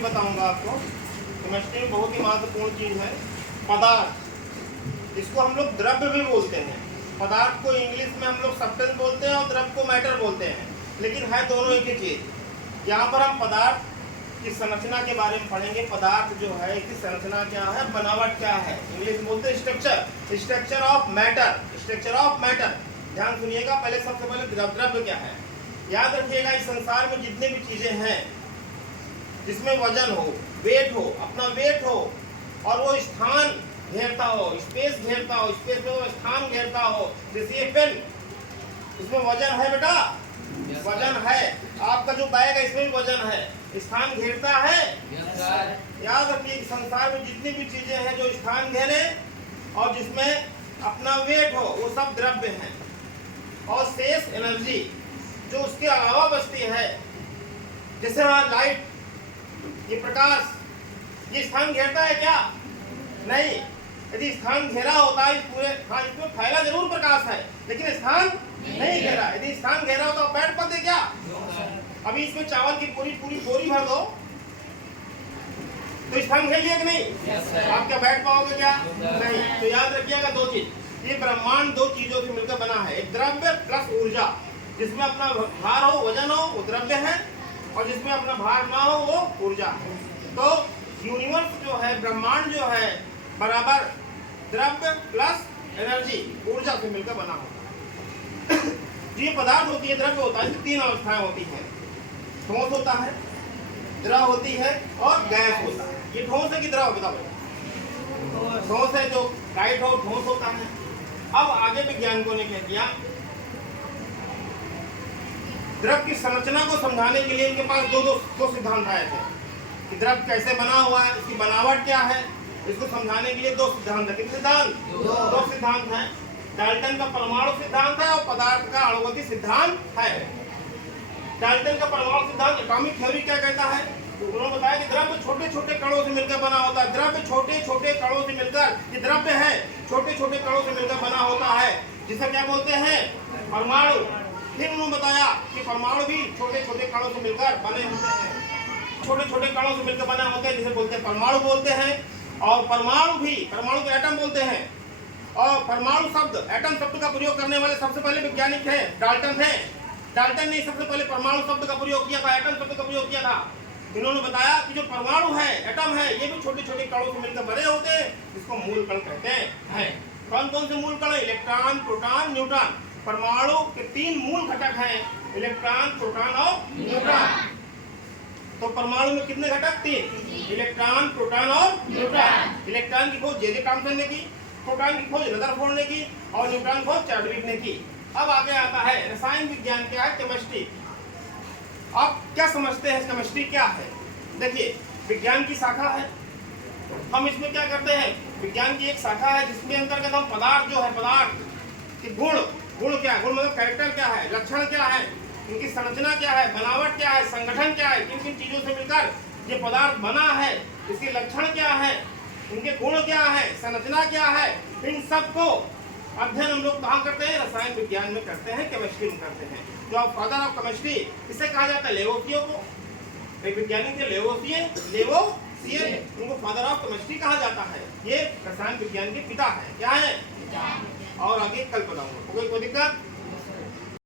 चीज बताऊंगा आपको। केमिस्ट्री में बहुत ही महत्वपूर्ण चीज है पदार्थ। इसको हम लोग द्रव्य भी बोलते हैं। पदार्थ को इंग्लिश में हम लोग सब्सटेंस बोलते हैं और द्रव्य को मैटर बोलते हैं, लेकिन है दोनों एक ही चीज। यहाँ पर हम पदार्थ की संरचना के बारे में पढ़ेंगे। पदार्थ जो है इसकी संरचना क्या है, बनावट क्या है। इंग्लिश में बोलते हैं structure, structure of matter, structure of matter. ध्यान सुनिएगा, पहले सबसे पहले द्रव्य क्या है। याद रखिएगा, इस संसार में जितने भी चीजें हैं जिसमें वजन हो, वेट हो, अपना वेट हो और वो स्थान घेरता हो, स्पेस घेरता हो, स्पेस में वो स्थान घेरता हो। जैसे ये पेन, इसमें वजन है बेटा, वजन है। आपका जो बैग है इसमें भी वजन है, स्थान घेरता है। याद रखिए, संसार में जितनी भी चीजें हैं जो स्थान घेरे और जिसमें अपना वेट हो, वो सब द्रव्य हैं। और शेष एनर्जी जो उसके अलावा बचती है, जैसे लाइट, ये प्रकाश, ये स्थान घेरता है क्या? नहीं। यदि स्थान घेरा होता है पूरे, हाँ इसमें फैला जरूर प्रकाश है लेकिन स्थान नहीं घेरा। यदि स्थान घेरा होता तो बैठ पाते क्या? अभी इसमें चावल की पूरी बोरी भर दो तो स्थान घेर लिया कि नहीं? आप क्या बैठ पाओगे क्या? नहीं। तो याद रखिएगा दो चीज, ये ब्रह्मांड दो चीजों से मिलकर बना है। एक द्रव्य प्लस ऊर्जा, जिसमें अपना भार हो, वजन हो, वो द्रव्य है, और जिसमें अपना भार ना हो वो ऊर्जा है। तो यूनिवर्स जो है, ब्रह्मांड जो है, बराबर द्रव्य प्लस एनर्जी, ऊर्जा से मिलकर बना होता है। ये पदार्थ होती है, द्रव्य होता है, इसकी तीन अवस्थाएं होती हैं। ठोस होता है, द्रव होती है और गैस होता है। ये ठोस है कि द्रव? बताओ। ठोस है, जो राइट हो ठोस होता है। अब आगे वैज्ञानिकों ने क्या किया, द्रव की संरचना को समझाने के लिए इनके पास दो सिद्धांत आए थे कि द्रव कैसे बना हुआ है, इसकी बनावट क्या है। इसको समझाने के लिए दो सिद्धांत है। कितने सिद्धांत? दो सिद्धांत हैं। डाल्टन का परमाणु सिद्धांत है और पदार्थ का अणुगति सिद्धांत है। डाल्टन का परमाणु सिद्धांत, एटॉमिक थ्योरी क्या कहता है? उन्होंने बताया कि द्रव्य छोटे छोटे कणों से मिलकर बना होता है। द्रव्य छोटे छोटे कणों से मिलकर, ये द्रव्य है, छोटे छोटे कणों से मिलकर बना होता है, जिसे क्या बोलते हैं? परमाणु। फिर उन्होंने बताया कि परमाणु भी छोटे छोटे कणों से मिलकर बने होते हैं, छोटे छोटे कणों से मिलकर बने होते हैं, जिसे बोलते हैं परमाणु बोलते हैं। और परमाणु भी, परमाणु को एटम बोलते हैं। और परमाणु शब्द, एटम शब्द का प्रयोग करने वाले सबसे पहले वैज्ञानिक थे डाल्टन थे। डाल्टन ने सबसे पहले परमाणु शब्द का प्रयोग किया था, एटम शब्द का प्रयोग किया था। इन्होंने बताया कि जो परमाणु है, एटम है, ये भी छोटे छोटे कणों से मिलकर बने होते हैं, जिसको मूल कण कहते हैं। कौन कौन से मूल कण? Electron, proton, neutron. परमाणु के तीन मूल घटक हैं, इलेक्ट्रॉन, प्रोटॉन और न्यूट्रॉन। तो परमाणु में कितने घटक? तीन, इलेक्ट्रॉन, प्रोटॉन और न्यूट्रॉन। इलेक्ट्रॉन की खोज जे.जे. थॉमसन ने की, प्रोटॉन की खोज रदरफोर्ड ने की और न्यूट्रॉन की खोज चैडविक ने की। अब आगे आता है रसायन विज्ञान, क्या है? केमिस्ट्री। आप क्या समझते हैं केमिस्ट्री क्या है? देखिए, विज्ञान की शाखा है। हम इसमें क्या करते हैं, विज्ञान की एक शाखा है जिसमें अंतर्गत हम पदार्थ जो है, पदार्थ के गुण क्या है, गुण मतलब कैरेक्टर क्या है, लक्षण क्या है, इनकी संरचना क्या है, बनावट क्या है, संगठन क्या है, किन किन चीजों से मिलकर ये पदार्थ बना है, इसके लक्षण क्या है, इनके गुण क्या है, संरचना क्या है, इन सब को अध्ययन हम लोग कहाँ करते हैं? रसायन विज्ञान में करते हैं, केमिस्ट्री में करते हैं। जो आप फादर ऑफ केमिस्ट्री, इसे कहा जाता है लेवोसियो को। एक वैज्ञानिक थे लेवोसिए, उनको फादर ऑफ केमिस्ट्री कहा जाता है। ये रसायन विज्ञान के पिता है। क्या है? और आगे कल बताऊंगा। कोई दिक्कत?